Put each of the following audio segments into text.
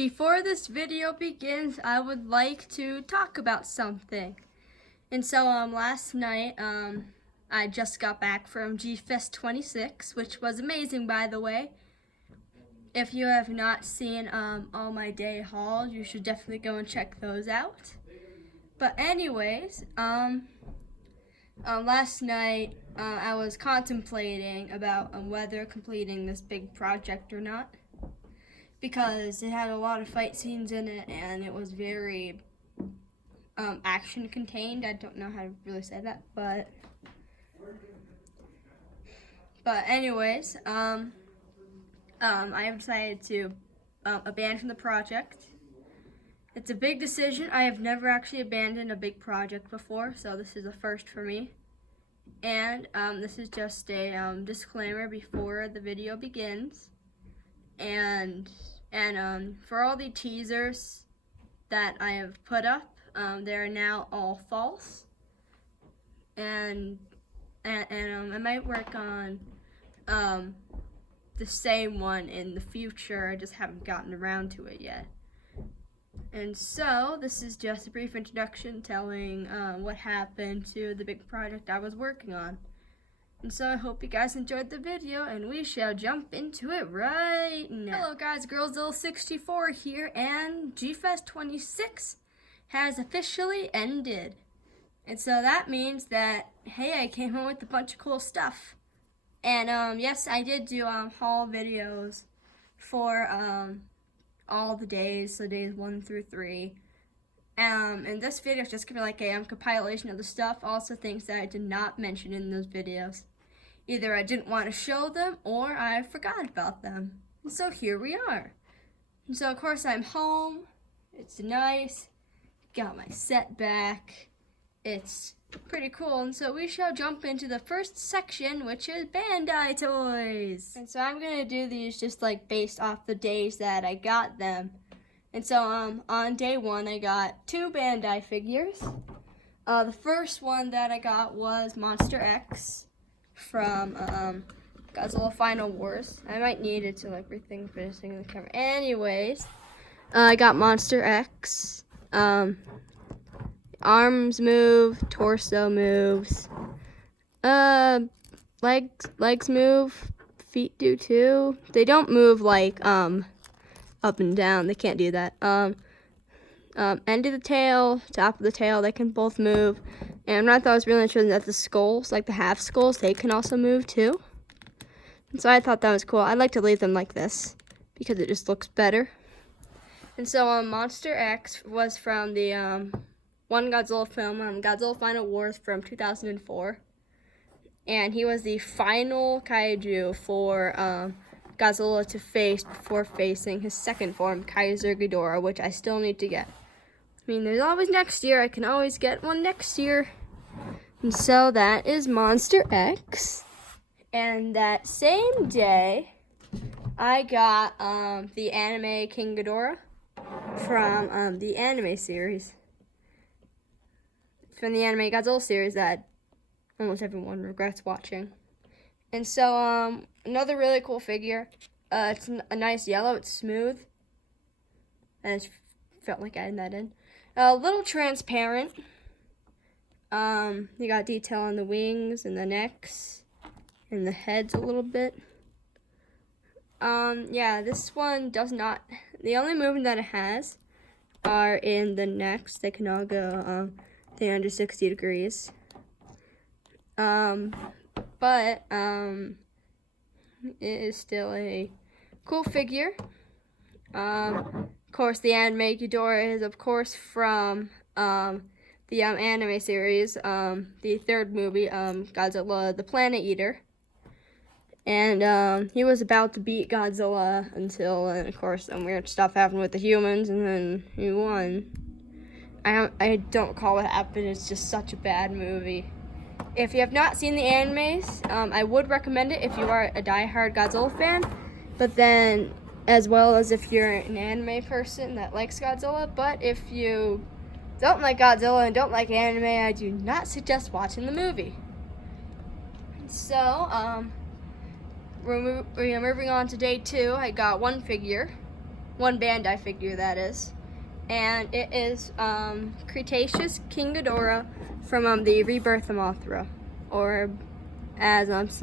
Before this video begins, I would like to talk about something. And so last night, I just got back from G-Fest 26, which was amazing, by the way. If you have not seen all my day hauls, you should definitely go and check those out. But anyways, last night I was contemplating about whether completing this big project or not, because it had a lot of fight scenes in it and it was very action contained. I don't know how to really say that, but anyways, I have decided to abandon the project. It's a big decision. I have never actually abandoned a big project before, so this is a first for me. And this is just a disclaimer before the video begins. And for all the teasers that I have put up, they are now all false. And I might work on the same one in the future. I just haven't gotten around to it yet. And so this is just a brief introduction telling what happened to the big project I was working on. And so I hope you guys enjoyed the video, and we shall jump into it right now. Hello guys, Girlzilla64 here, and G-Fest 26 has officially ended. And so that means that, hey, I came home with a bunch of cool stuff. And yes, I did do haul videos for all the days, so days 1 through 3. And this video is just gonna be like a compilation of the stuff, also things that I did not mention in those videos. Either I didn't want to show them or I forgot about them. And so here we are. And so of course I'm home. It's nice. Got my set back. It's pretty cool. And so we shall jump into the first section, which is Bandai toys. And so I'm gonna do these just like based off the days that I got them. And so on day 1 I got 2 Bandai figures. The first one that I got was Monster X from Godzilla Final Wars. I might need it to like rethink finishing the camera. Anyways, I got Monster X. Arms move, torso moves, legs move, feet do too. They don't move like up and down. They can't do that. End of the tail, top of the tail, they can both move. And I thought it was really interesting that the skulls, like the half skulls, they can also move too. And so I thought that was cool. I'd like to leave them like this because it just looks better. And so Monster X was from the one Godzilla film, Godzilla Final Wars from 2004. And he was the final kaiju for Godzilla to face before facing his second form, Kaiser Ghidorah, which I still need to get. I mean, there's always next year. I can always get one next year. And so that is Monster X. And that same day, I got the anime King Ghidorah from the anime series. From the anime Godzilla series that almost everyone regrets watching. And so another really cool figure. It's a nice yellow. It's smooth. And it felt like adding that in. A little transparent. You got detail on the wings and the necks and the heads a little bit. Yeah, this one does not. The only movement that it has are in the necks. They can all go 360 degrees. But it is still a cool figure. Of course, the anime Ghidorah is, of course, from the anime series, the third movie, Godzilla the Planet Eater. And he was about to beat Godzilla until, of course, some weird stuff happened with the humans, and then he won. I don't recall what happened. It's just such a bad movie. If you have not seen the animes, I would recommend it if you are a diehard Godzilla fan. But then, as well as if you're an anime person that likes Godzilla. But if you don't like Godzilla and don't like anime, I do not suggest watching the movie. So, we're moving on to day 2. I got one figure. one Bandai figure, that is. And it is Cretaceous King Ghidorah from the Rebirth of Mothra. Or as this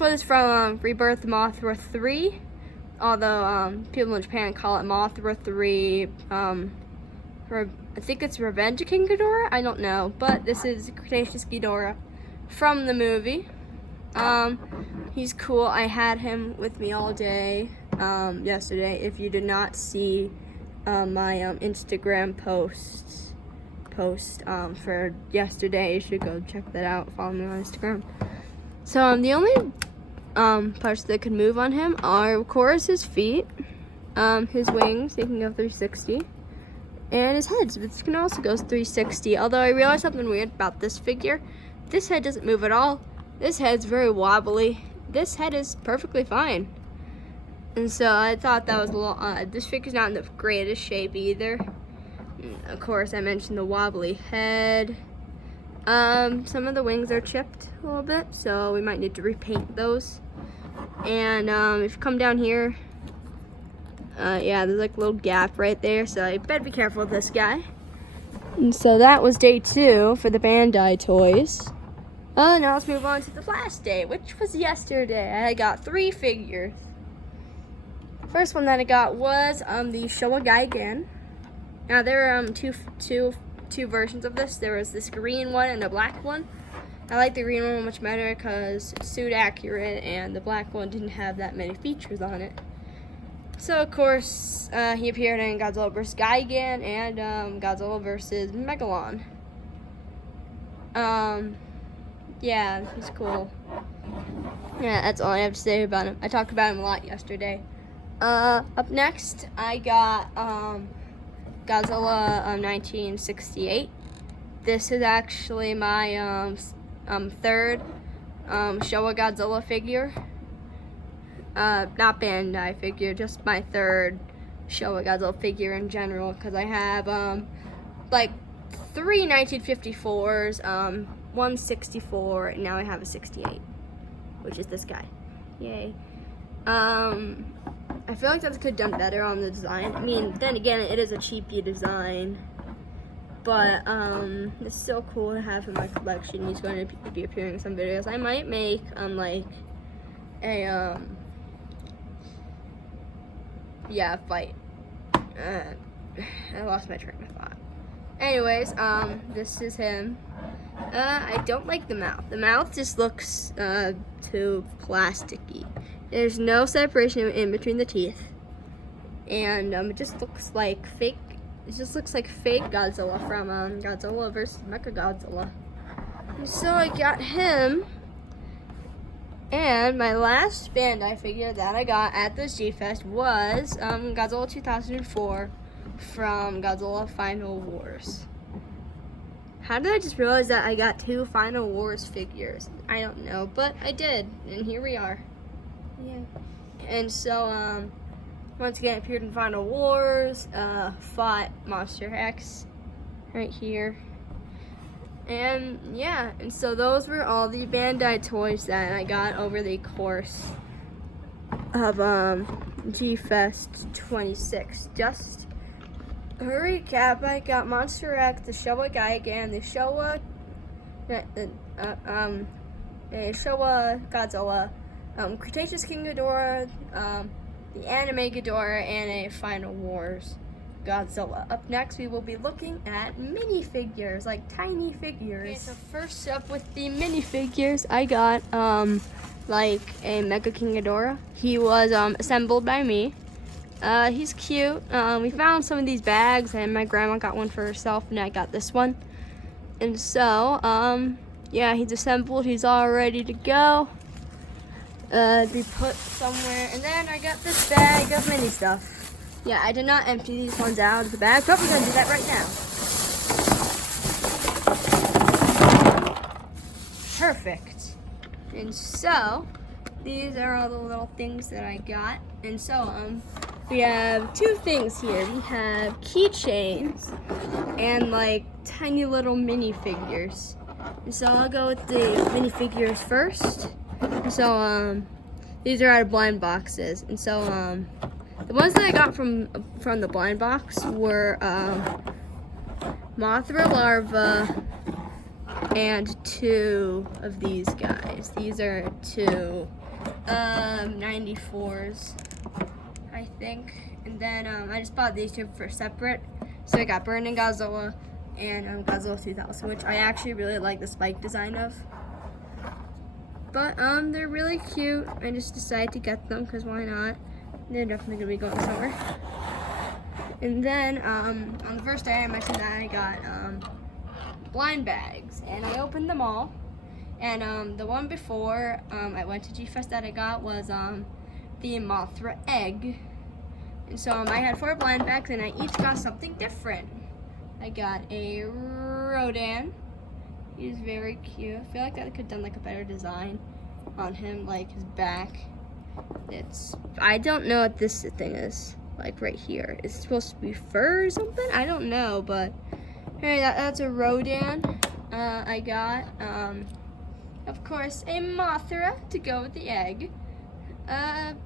was from Rebirth of Mothra 3. Although people in Japan call it Mothra 3. I think it's Revenge of King Ghidorah? I don't know. But this is Cretaceous Ghidorah from the movie. He's cool. I had him with me all day yesterday. If you did not see my Instagram post for yesterday, you should go check that out. Follow me on Instagram. So the only parts that can move on him are, of course, his feet, his wings. They can go 360. And his head, which can also go 360. Although I realized something weird about this figure. This head doesn't move at all. This head's very wobbly. This head is perfectly fine. And so I thought that was a little odd. This figure's not in the greatest shape either. Of course, I mentioned the wobbly head. Some of the wings are chipped a little bit, so we might need to repaint those. And if you come down here, yeah, there's like a little gap right there, so you better be careful with this guy. And so that was day 2 for the Bandai toys. Now let's move on to the last day, which was yesterday. I got 3 figures. First one that I got was the Showa Gaigan. Now there are two versions of this. There was this green one and a black one. I like the green one much better because it's suit accurate, and the black one didn't have that many features on it. So of course he appeared in Godzilla vs. Gigan and Godzilla vs. Megalon. Yeah, he's cool. Yeah, that's all I have to say about him. I talked about him a lot yesterday. Up next, I got Godzilla 1968. This is actually my third Showa Godzilla figure. Not Bandai figure, just my third Showa Godzilla figure in general, because I have like 3 1954s, 1 64, and now I have a 68, which is this guy. Yay. I feel like that could have done better on the design. I mean, then again, it is a cheapy design, but it's still cool to have in my collection. He's going to be appearing in some videos. I might make like a fight. I lost my train of thought. Anyways, this is him. I don't like the mouth. The mouth just looks too plasticky. There's no separation in between the teeth, and it just looks like fake. It just looks like fake Godzilla from Godzilla vs. Mechagodzilla. And so I got him. And my last Bandai figure that I got at this G-Fest was Godzilla 2004 from Godzilla Final Wars. How did I just realize that I got 2 Final Wars figures? I don't know, but I did, and here we are. Yeah. And so, once again, appeared in Final Wars, fought Monster X right here. And yeah, and so those were all the Bandai toys that I got over the course of G-Fest 26. Just a recap, I got Monster X, the Showa Gaigan, the Showa Godzilla, Cretaceous King Ghidorah, the Anime Ghidorah, and a Final Wars Godzilla. Up next, we will be looking at minifigures, like tiny figures. Okay, so first up with the minifigures, I got like a Mega King Ghidorah. He was assembled by me. He's cute. We found some of these bags, and my grandma got one for herself, and I got this one. And so, yeah, he's assembled. He's all ready to go. Be put somewhere. And then I got this bag of mini stuff. Yeah, I did not empty these ones out of the bag, but we're going to do that right now. Perfect. And so, these are all the little things that I got. And so, we have 2 things here. We have keychains and like tiny little minifigures. And so I'll go with the minifigures first. So, these are out of blind boxes. And so, The ones that I got from the blind box were Mothra larva and 2 of these guys. These are 2 94s, I think. And then I just bought these 2 for separate. So I got Burning Godzilla and Godzilla 2000, which I actually really like the spike design of. But they're really cute. I just decided to get them because why not? They're definitely gonna be going somewhere. And then on the first day I mentioned that I got blind bags, and I opened them all. And the one before I went to G-Fest that I got was the Mothra egg. And so I had 4 blind bags, and I each got something different. I got a Rodan. He's very cute. I feel like I could have done like a better design on him, like his back. I don't know what this thing is, like right here. It's supposed to be fur or something? I don't know, but hey, that's a Rodan. I got, of course, a Mothra to go with the egg. The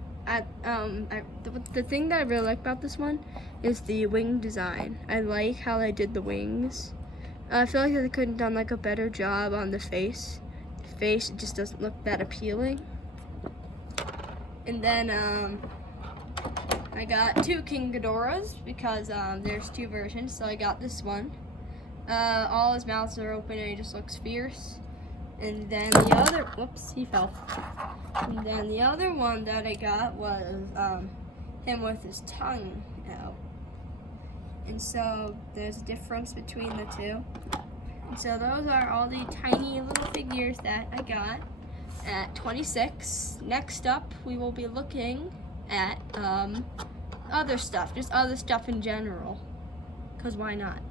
thing that I really like about this one is the wing design. I like how they did the wings. I feel like they could have done like a better job on the face. The face just doesn't look that appealing. And then I got 2 King Ghidorahs because there's 2 versions. So I got this one. All his mouths are open and he just looks fierce. And then the other, whoops, he fell. And then the other one that I got was him with his tongue out. And so there's a difference between the 2. And so those are all the tiny little figures that I got at 26. Next up, we will be looking at other stuff, just other stuff in general. Because why not?